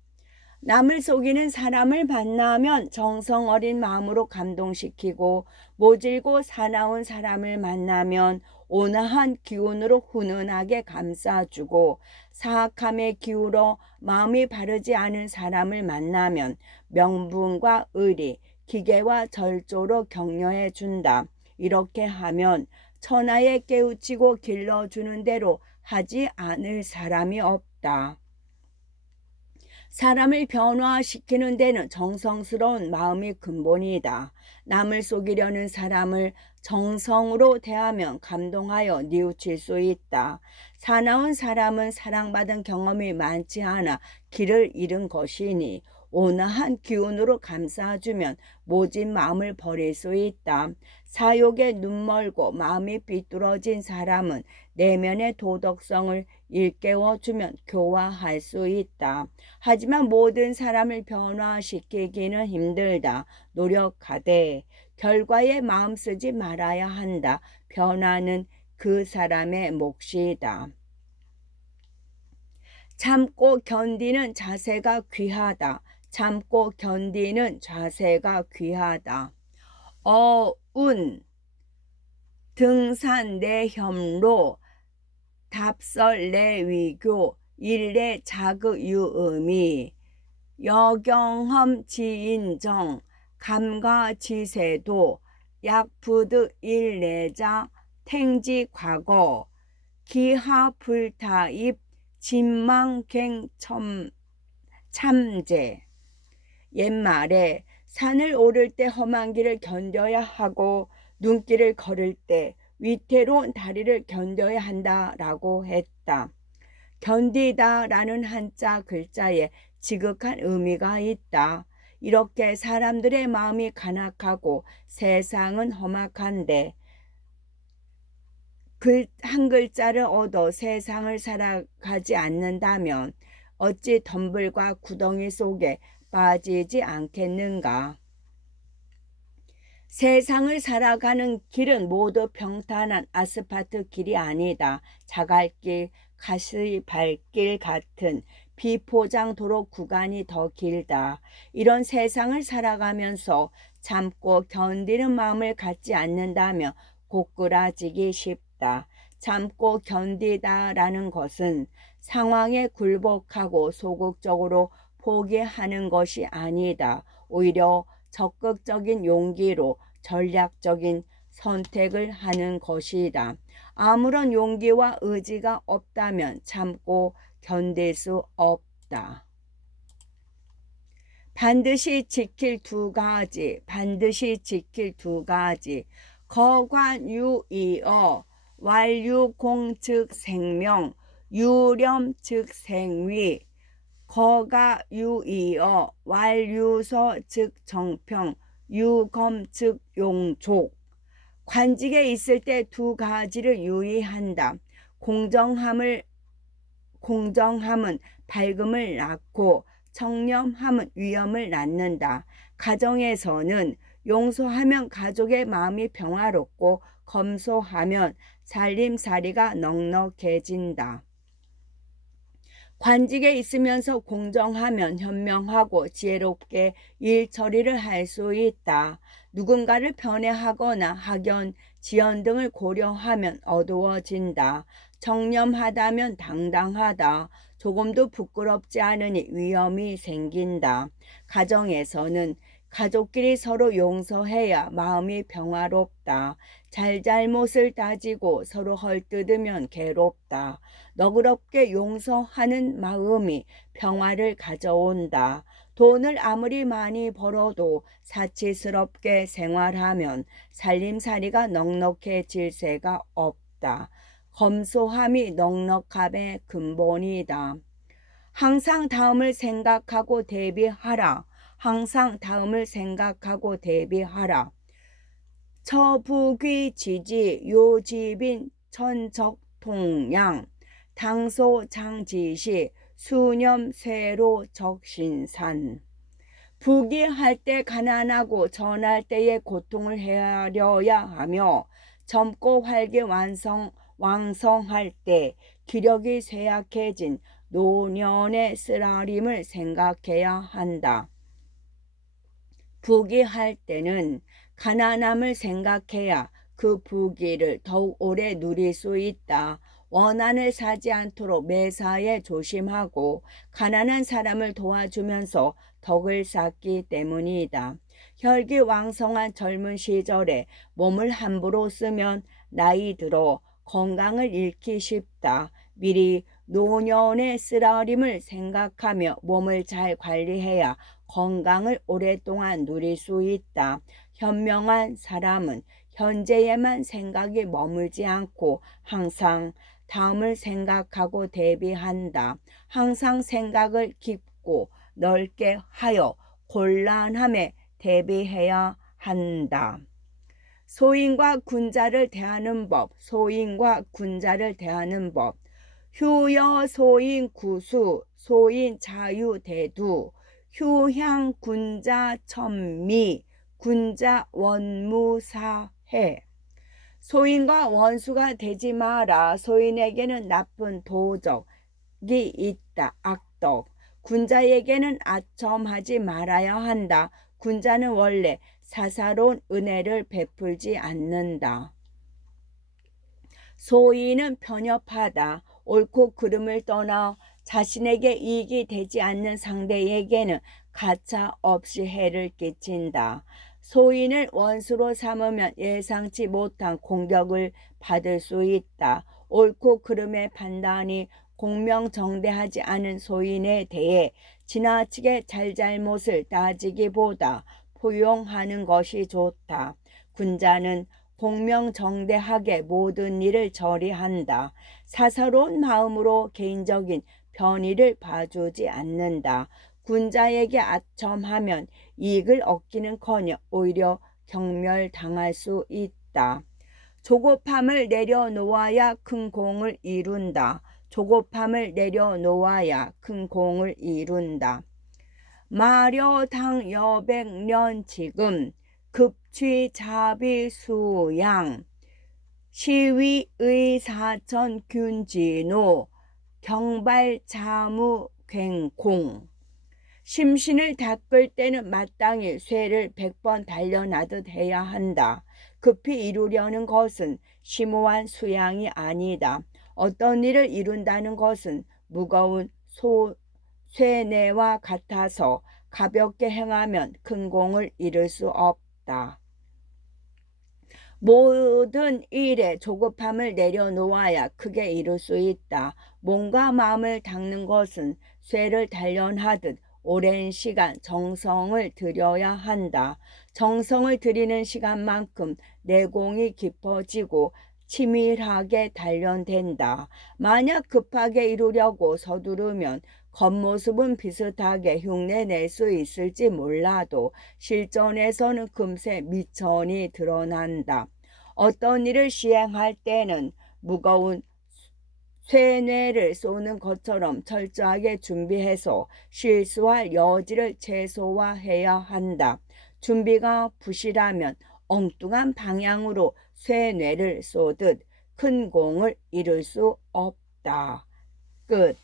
남을 속이는 사람을 만나면 정성 어린 마음으로 감동시키고, 모질고 사나운 사람을 만나면 온화한 기운으로 훈훈하게 감싸주고, 사악함에 기울어 마음이 바르지 않은 사람을 만나면 명분과 의리, 기계와 절조로 격려해 준다. 이렇게 하면 천하에 깨우치고 길러주는 대로 하지 않을 사람이 없다. 사람을 변화시키는 데는 정성스러운 마음이 근본이다. 남을 속이려는 사람을 정성으로 대하면 감동하여 뉘우칠 수 있다. 사나운 사람은 사랑받은 경험이 많지 않아 길을 잃은 것이니 온화한 기운으로 감싸주면 모진 마음을 버릴 수 있다. 사욕에 눈멀고 마음이 삐뚤어진 사람은 내면의 도덕성을 일깨워주면 교화할 수 있다. 하지만 모든 사람을 변화시키기는 힘들다. 노력하되 결과에 마음 쓰지 말아야 한다. 변화는 그 사람의 몫이다. 참고 견디는 자세가 귀하다. 참고 견디는 자세가 귀하다. 어운 등산 내 혐로 답설 내 위교 일내 자극 유음이 여경험 지인정 감가지세도 약부득 일내자 탱지 과거 기하불타입 진망갱 참제. 옛말에 산을 오를 때 험한 길을 견뎌야 하고 눈길을 걸을 때 위태로운 다리를 견뎌야 한다라고 했다. 견디다라는 한자 글자에 지극한 의미가 있다. 이렇게 사람들의 마음이 간악하고 세상은 험악한데 한 글자를 얻어 세상을 살아가지 않는다면 어찌 덤불과 구덩이 속에 빠지지 않겠는가? 세상을 살아가는 길은 모두 평탄한 아스팔트 길이 아니다. 자갈길, 가시발길 같은 비포장 도로 구간이 더 길다. 이런 세상을 살아가면서 참고 견디는 마음을 갖지 않는다면 고꾸라지기 쉽다. 참고 견디다라는 것은 상황에 굴복하고 소극적으로 포기하는 것이 아니다. 오히려 적극적인 용기로 전략적인 선택을 하는 것이다. 아무런 용기와 의지가 없다면 참고 견딜 수 없다. 반드시 지킬 두 가지, 반드시 지킬 두 가지. 거관유이어 완류공 즉 생명, 유렴 즉 생위. 거가유이어 완류서 즉 정평, 유검 즉 용족. 관직에 있을 때 두 가지를 유의한다. 공정함은 밝음을 낳고 청렴함은 위엄을 낳는다. 가정에서는 용서하면 가족의 마음이 평화롭고 검소하면 살림살이가 넉넉해진다. 관직에 있으면서 공정하면 현명하고 지혜롭게 일 처리를 할 수 있다. 누군가를 편애하거나 학연, 지연 등을 고려하면 어두워진다. 청렴하다면 당당하다. 조금도 부끄럽지 않으니 위험이 생긴다. 가정에서는 가족끼리 서로 용서해야 마음이 평화롭다. 잘잘못을 따지고 서로 헐뜯으면 괴롭다. 너그럽게 용서하는 마음이 평화를 가져온다. 돈을 아무리 많이 벌어도 사치스럽게 생활하면 살림살이가 넉넉해질 새가 없다. 검소함이 넉넉함의 근본이다. 항상 다음을 생각하고 대비하라. 항상 다음을 생각하고 대비하라. 처부귀지지 요지빈 천적통양 당소장지시 수념쇠로 적신산. 부귀할 때 가난하고 전할 때에 고통을 헤아려야 하며 젊고 활기 왕성할 때 기력이 쇠약해진 노년의 쓰라림을 생각해야 한다. 부귀할 때는 가난함을 생각해야 그 부귀를 더욱 오래 누릴 수 있다. 원한을 사지 않도록 매사에 조심하고 가난한 사람을 도와주면서 덕을 쌓기 때문이다. 혈기왕성한 젊은 시절에 몸을 함부로 쓰면 나이 들어 건강을 잃기 쉽다. 미리 노년의 쓰라림을 생각하며 몸을 잘 관리해야 건강을 오랫동안 누릴 수 있다. 현명한 사람은 현재에만 생각이 머물지 않고 항상 다음을 생각하고 대비한다. 항상 생각을 깊고 넓게 하여 곤란함에 대비해야 한다. 소인과 군자를 대하는 법. 소인과 군자를 대하는 법. 휴여 소인 구수, 소인 자유 대두, 휴향 군자 천미, 군자 원무사해. 소인과 원수가 되지 마라. 소인에게는 나쁜 도적이 있다. 악덕. 군자에게는 아첨하지 말아야 한다. 군자는 원래 사사로운 은혜를 베풀지 않는다. 소인은 편협하다. 옳고 그름을 떠나 자신에게 이익이 되지 않는 상대에게는 가차 없이 해를 끼친다. 소인을 원수로 삼으면 예상치 못한 공격을 받을 수 있다. 옳고 그름의 판단이 공명정대하지 않은 소인에 대해 지나치게 잘잘못을 따지기보다 포용하는 것이 좋다. 군자는 공명정대하게 모든 일을 처리한다. 사사로운 마음으로 개인적인 편의를 봐주지 않는다. 군자에게 아첨하면 이익을 얻기는커녕 오히려 경멸당할 수 있다. 조급함을 내려놓아야 큰 공을 이룬다. 조급함을 내려놓아야 큰 공을 이룬다. 마려당 여백년 지금 급취자비수양 시위의 사천 균진호 경발자무갱공. 심신을 닦을 때는 마땅히 쇠를 100번 단련하듯 해야 한다. 급히 이루려는 것은 심오한 수양이 아니다. 어떤 일을 이룬다는 것은 무거운 쇠뇌와 같아서 가볍게 행하면 큰 공을 이룰 수 없다. 모든 일에 조급함을 내려놓아야 크게 이룰 수 있다. 몸과 마음을 닦는 것은 쇠를 단련하듯 오랜 시간 정성을 들여야 한다. 정성을 들이는 시간만큼 내공이 깊어지고 치밀하게 단련된다. 만약 급하게 이루려고 서두르면 겉모습은 비슷하게 흉내낼 수 있을지 몰라도 실전에서는 금세 미천이 드러난다. 어떤 일을 시행할 때는 무거운 쇠뇌를 쏘는 것처럼 철저하게 준비해서 실수할 여지를 최소화해야 한다. 준비가 부실하면 엉뚱한 방향으로 쇠뇌를 쏘듯 큰 공을 이룰 수 없다. 끝.